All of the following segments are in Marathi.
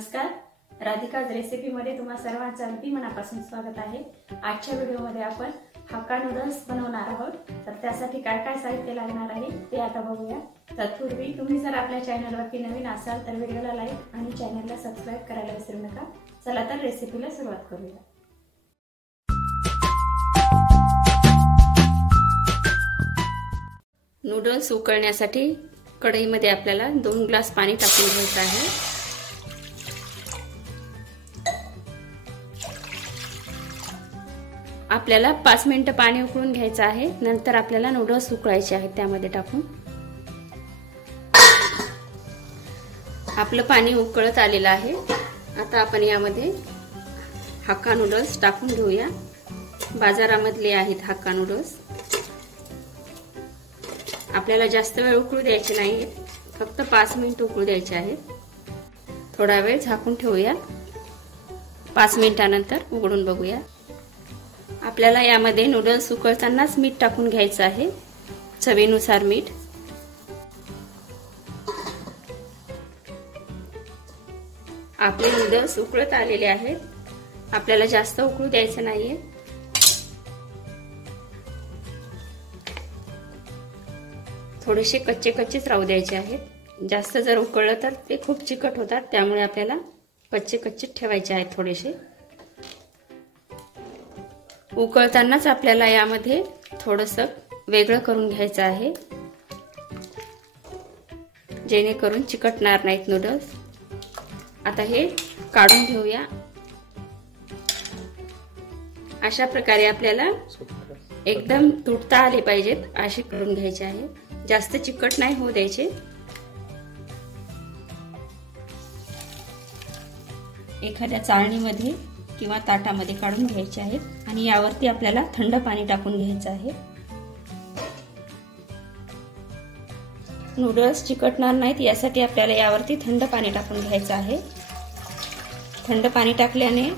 नमस्कार, राधिकाज रेसिपीमध्ये तुम्हा सर्वांचं अगदी मनापासून स्वागत आहे। आजच्या व्हिडिओमध्ये आपण हक्का नूडल्स बनवणार आहोत। तर त्यासाठी काय काय साहित्य लागणार आहे ते आता बघूया। तत्पूर्वी तुम्ही जर आपल्या चॅनलवरती नवीन असाल तर व्हिडिओला लाईक आणि चॅनलला सबस्क्राइब करायला विसरू नका। चला तर रेसिपीला सुरुवात करूया। नूडल्स उकळण्यासाठी कढईमध्ये आपल्याला 2 ग्लास पाणी टाकून घ्यायचं आहे। आपल्याला 5 मिनिटं पाणी उकळून घ्यायचं आहे। नंतर आपल्याला नूडल्स उकळायचे आहेत त्यामध्ये टाकून। आपलं पाणी उकळत आलेलं आहे। आता आपण यामध्ये हक्का नूडल्स टाकून घेऊया। बाजारामधले आहेत हक्का नूडल्स। आपल्याला जास्त वेळ उकळू द्यायचे नाही, फक्त 5 मिनिट उकळू द्यायचे आहेत। थोडा वेळ झाकून ठेवूया। 5 मिनिटानंतर उघडून बघूया। आपल्याला यामध्ये नूडल्स उकळतानाच मीठ टाकून घ्यायचं आहे, चवीनुसार मीठ। आपले नूडल्स उकळत आलेले आहेत। आपल्याला जास्त उकळू द्यायचं नाहीये। थोडेसे कच्चे कच्चेच राहू द्यायचे आहेत। जास्त जर उकळलं तर ते खूप चिकट होतात, त्यामुळे आपल्याला कच्चे कच्चे ठेवायचे आहेत थोडेसे। उकळतानाच आपल्याला यामध्ये थोडंसं वेगळं करून घ्यायचं आहे, जेणेकरून चिकटणार नाहीत नूडल्स। आता हे काढून घेऊया। अशा प्रकारे आपल्याला एकदम तुटता आले पाहिजेत असे करून घ्यायचे आहे। जास्त चिकट नाही होऊ द्यायचे। एखाद्या चाळणीमध्ये किंवा ताटामध्ये काढून घ्यायचे आहेत आणि यावरती आपल्याला थंड पाणी टाकून घ्यायचं आहे। नूडल्स चिकटणार नाहीत यासाठी आपल्याला यावरती थंड पाणी टाकून घ्यायचं आहे। थंड पाणी टाकल्याने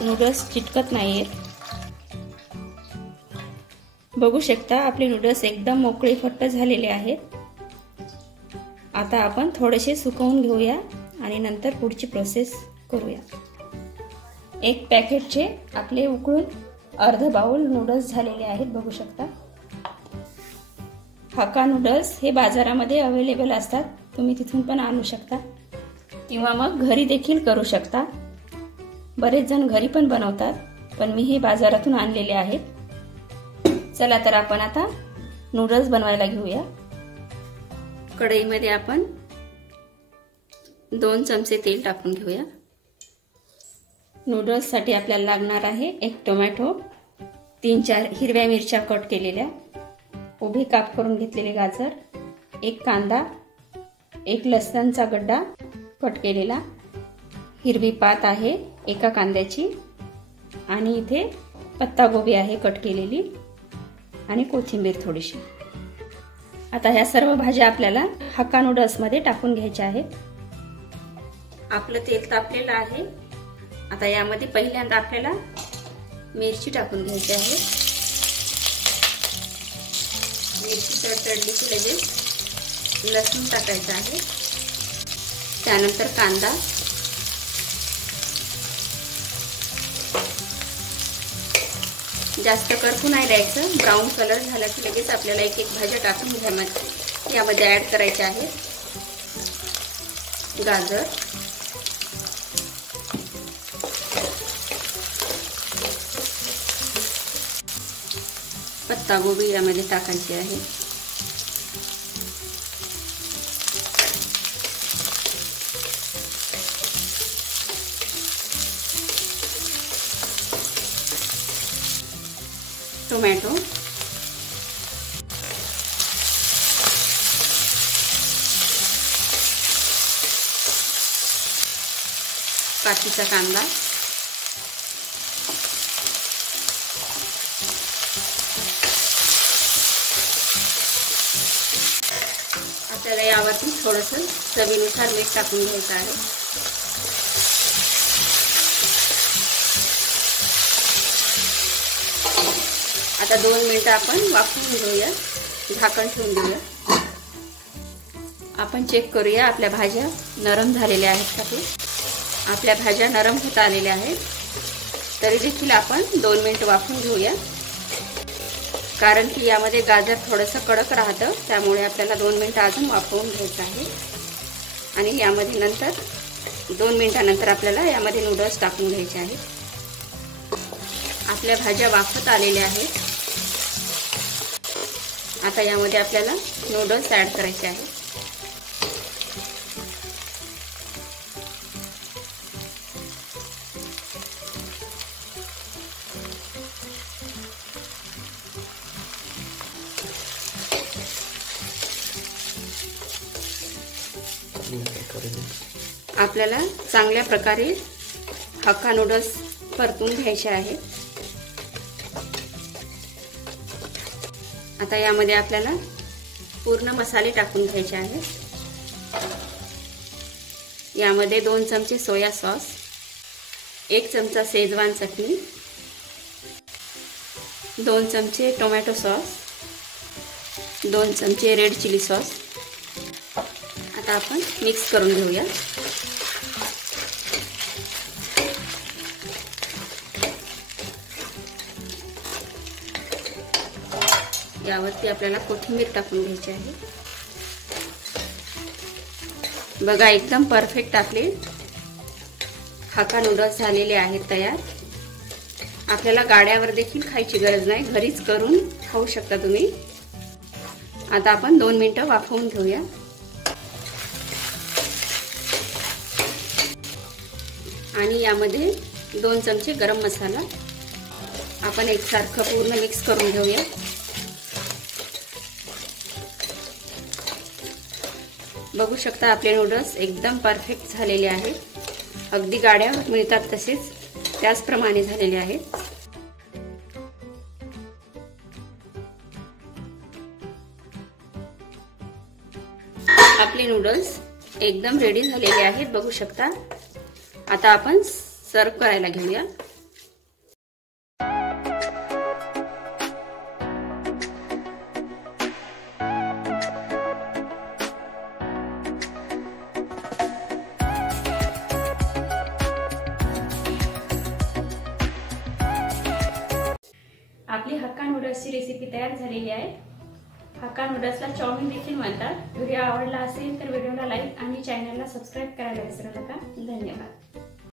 नूडल्स चिटकत नाहीत। बघू शकता आपले नूडल्स एकदम मोकळे फट्ट झालेले आहेत। आता आपण थोडेसे सुकवून घेऊया आणि नंतर पुढची प्रोसेस करूया। एक पॅकेटचे आपले उकळून अर्ध बाउल नूडल्स झालेले आहेत, बघू शकता। हक्का नूडल्स हे बाजारामध्ये अवेलेबल असतात, तुम्ही तिथून पण आणू शकता किंवा मग घरी देखील करू शकता। बरेच जण घरी पण बनवतात, पण मी हे बाजारातून आणलेले आहेत। चला तर आपण आता नूडल्स बनवायला घेऊया। कढईमध्ये आपण 2 चमचे तेल टाकून घेऊया। नूडल्स साठी आपल्याला लागणार आहे 1 टोमॅटो, 3-4 हिरव्या मिरच्या कट केलेल्या, उभे काप करून घेतलेले गाजर, 1 कांदा, 1 लसणचा गड्डा कट केलेला, हिरवी पात आहे एका कांद्याची, आणि इथे पत्ता गोबी आहे कट केलेली, आणि कोथिंबीर थोडीशी। आता ह्या सर्व भाज्या आपल्याला हक्का नूडल्स मध्ये टाकून घ्यायच्या आहेत। आपलं तेल तापलेलं आहे। आता यामध्ये पहिल्यांदा आपल्याला मिरची टाकून घ्यायची आहे। मिरची तडतडली की लगेच लसूण टाकायचं आहे, त्यानंतर कांदा, जास्त करपू नाही द्यायचं। ब्राऊन कलर झाला की लगेच आपल्याला एक एक भाज्या टाकून यामध्ये ऍड करायच्या आहेत। गाजर, पत्ता गोबी यामध्ये टाकायची आहे। टोमॅटो, पातीचा कांदा, आपल्याला यावरती थोडंसं चवीनुसार मीठ टाकून घ्यायचं आहे। आता 2 मिनिटं आपण वाफवून घेऊया, झाकण ठेवून देऊया। आपण चेक करूया आपल्या भाज्या नरम झालेल्या आहेत का ते। आपल्या भाज्या नरम होत आलेल्या आहेत, तरी देखील आपण 2 मिनिट वाफवून घेऊया, कारण की यामध्ये गाजर थोडंसं कडक राहतं, त्यामुळे आपल्याला 2 मिनिट अजून वाफवून घ्यायचं आहे। आणि यामध्ये नंतर 2 मिनिटानंतर आपल्याला यामध्ये नूडल्स टाकून घ्यायचे आहेत। आपल्या भाज्या वाफत आलेल्या आहेत। आता यामध्ये आपल्याला नूडल्स ऍड करायचे आहेत। आपल्याला चांगल्या प्रकारे हक्का नूडल्स परतून घ्यायचे आहेत। आता यामध्ये आपल्याला पूर्ण मसाले टाकून घ्यायचे आहेत। यामध्ये 2 चमचे सोया सॉस, 1 चमचा शेजवान चटणी, 2 चमचे टोमॅटो सॉस, 2 चमचे रेड चिली सॉस। आता आपण मिक्स करून घेऊया। यावरती आपल्याला कोथिंबीर टाकून घ्यायची आहे। बघा, एकदम परफेक्ट आपले हक्का नूडल्स झालेले आहेत तयार। आपल्याला गाड्यावर देखील खायची गरज नाही, घरीच करून खाऊ शकता तुम्ही। आता आपण 2 मिनिटं वाफवून घेऊया। आणि यामध्ये 2 चमचे गरम मसाला आपण एकसारखं पूर्ण मिक्स करून घेऊया। बघू शकता आपले नूडल्स एकदम परफेक्ट झालेले आहेत, अगदी गाड्यावर मिळतात तसेच त्याचप्रमाणे झालेले आहेत। आपले नूडल्स एकदम रेडी झालेले आहेत, बघू शकता। आता आपण सर्व करायला घेऊया। आपली हक्का नूडल्सची रेसिपी तयार झालेली आहे। हक्का नूडल्सला चाऊमिन देखील म्हणतात। व्हिडिओ आवडला असेल तर व्हिडिओला लाईक आणि चॅनलला सबस्क्राईब करायला विसरू नका। धन्यवाद।